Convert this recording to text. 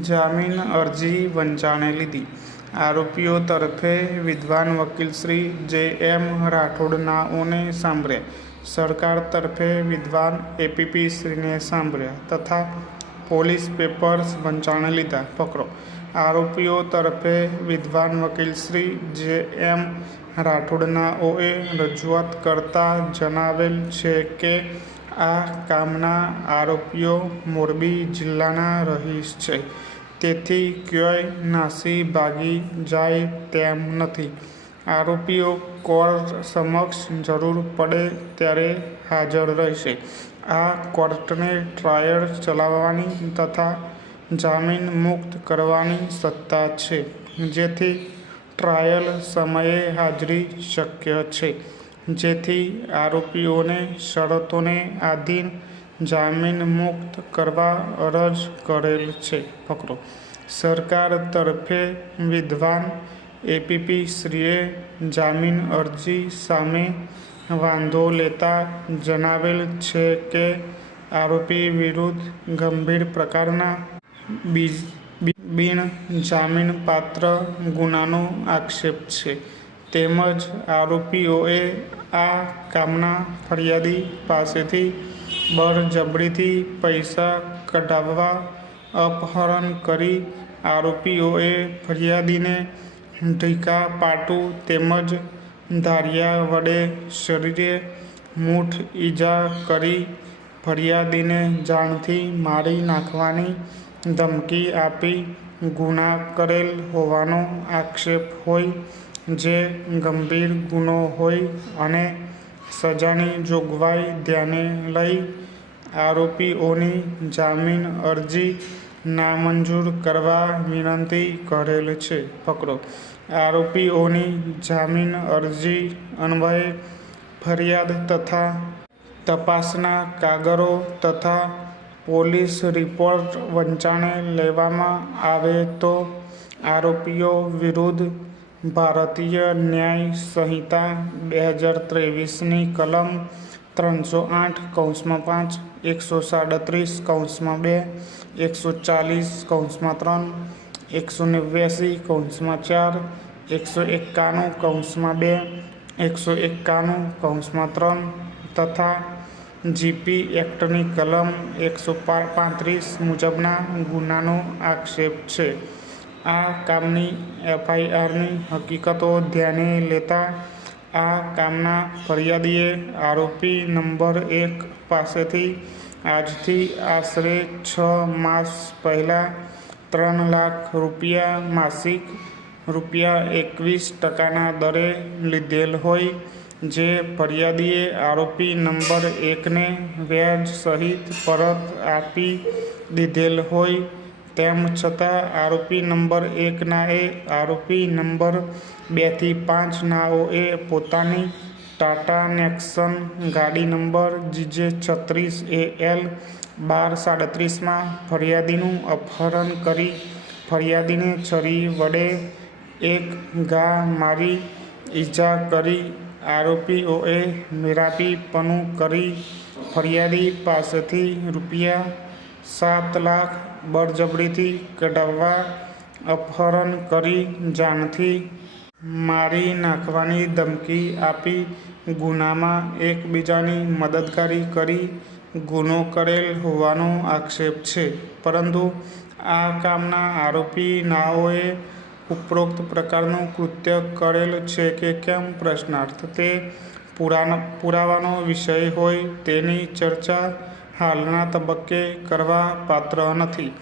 જામીન અરજી વંચાણે લીધી. આરોપીઓ તરફે વિદ્વાન વકીલ શ્રી જે.એમ. રાઠોડનાઓને સાંભળ્યા. સરકાર તરફે વિદ્વાન એપીપી શ્રીને સાંભળ્યા તથા પોલીસ પેપર્સ વંચાણે લીધા. પકડો. આરોપીઓ તરફે વિદ્વાન વકીલ શ્રી જે.એમ. રાઠોડનાઓએ રજૂઆત કરતા જણાવેલ છે કે આ કામના આરોપીઓ મોરબી જિલ્લાના રહીશ છે. તેથી ક્યાંય નાસી ભાગી જાય તેમ નથી. આરોપીઓ કોર્ટ સમક્ષ જરૂર પડે ત્યારે હાજર રહેશે. આ કોર્ટને ટ્રાયલ ચલાવવાની તથા જામીન મુક્ત કરવાની સત્તા છે, જેથી ટ્રાયલ સમયે હાજરી શક્ય છે. જેથી આરોપીઓને શરતોને આધીન જામીન મુક્ત કરવા અરજ કરેલ છે. પકડો. સરકાર તરફે વિદ્વાન એપીપી શ્રીએ જામીન અરજી સામે વાંધો લેતા જણાવેલ છે કે આરોપી વિરુદ્ધ ગંભીર પ્રકારના બિન જામીનપાત્ર ગુનાનો આક્ષેપ છે. તેમજ આરોપીઓએ આ કામના ફરિયાદી પાસેથી બળજબરીથી પૈસા કઢાવવા અપહરણ કરી આરોપીઓએ ફરિયાદીને ઢીકાપાટું તેમજ ધારિયા વડે શરીરે મૂઠ ઈજા કરી ફરિયાદીને જાનથી મારી નાખવાની ધમકી આપી ગુના કરેલ હોવાનો આક્ષેપ હોય, જે ગંભીર ગુનો હોય અને સજાની જોગવાઈ ધ્યાને લઈ આરોપીઓની જામીન અરજી નામંજૂર કરવા વિનંતી કરેલ છે. પકડો. આરોપીઓની જામીન અરજી અન્વયે ફરિયાદ તથા તપાસના કાગળો તથા પોલીસ રિપોર્ટ વંચાણે લેવામાં આવે તો આરોપીઓ વિરુદ્ધ ભારતીય ન્યાય સંહિતા 2023ની કલમ 308(5), 137(2), 140(3), 189(4), 191(2), 191(3) તથા જીપી એક્ટની કલમ 135 મુજબના ગુનાનો આક્ષેપ છે. આ કામની એફઆઈઆરની હકીકતો ધ્યાને લેતા આ કામના ફરિયાદીએ આરોપી નંબર 1 પાસેથી આજથી આશરે 6 માસ પહેલાં 3 લાખ રૂપિયા માસિક ₹21 દરે લીધેલ હોય, જે ફરિયાદીએ આરોપી નંબર 1ને વ્યાજ સહિત પરત આપી દીધેલ હોય. તેમ છતાં આરોપી નંબર 1 નાએ આરોપી નંબર 2 થી 5 નાઓએ પોતાની ટાટા નેક્સન ગાડી નંબર GJ36AL 1237માં ફરિયાદીનું અપહરણ કરી ફરિયાદીને છરી વડે એક ઘા મારી ઈજા કરી આરોપીઓએ મેરાપીપણું કરી ફરિયાદી પાસેથી ₹7 લાખ બળજબરીથી કઢાવવા અપહરણ કરી જાનથી મારી નાખવાની ધમકી આપી ગુનામાં એકબીજાની મદદગારી કરી ગુનો કરેલ હોવાનો આક્ષેપ છે. પરંતુ આ કામના આરોપી નાઓએ ઉપરોક્ત પ્રકારનું કૃત્ય કરેલ છે કે કેમ પ્રશ્નાર્થ. તે પુરાવાનો વિષય હોય તેની ચર્ચા હાલના તબક્કે કરવા પાત્ર નથી.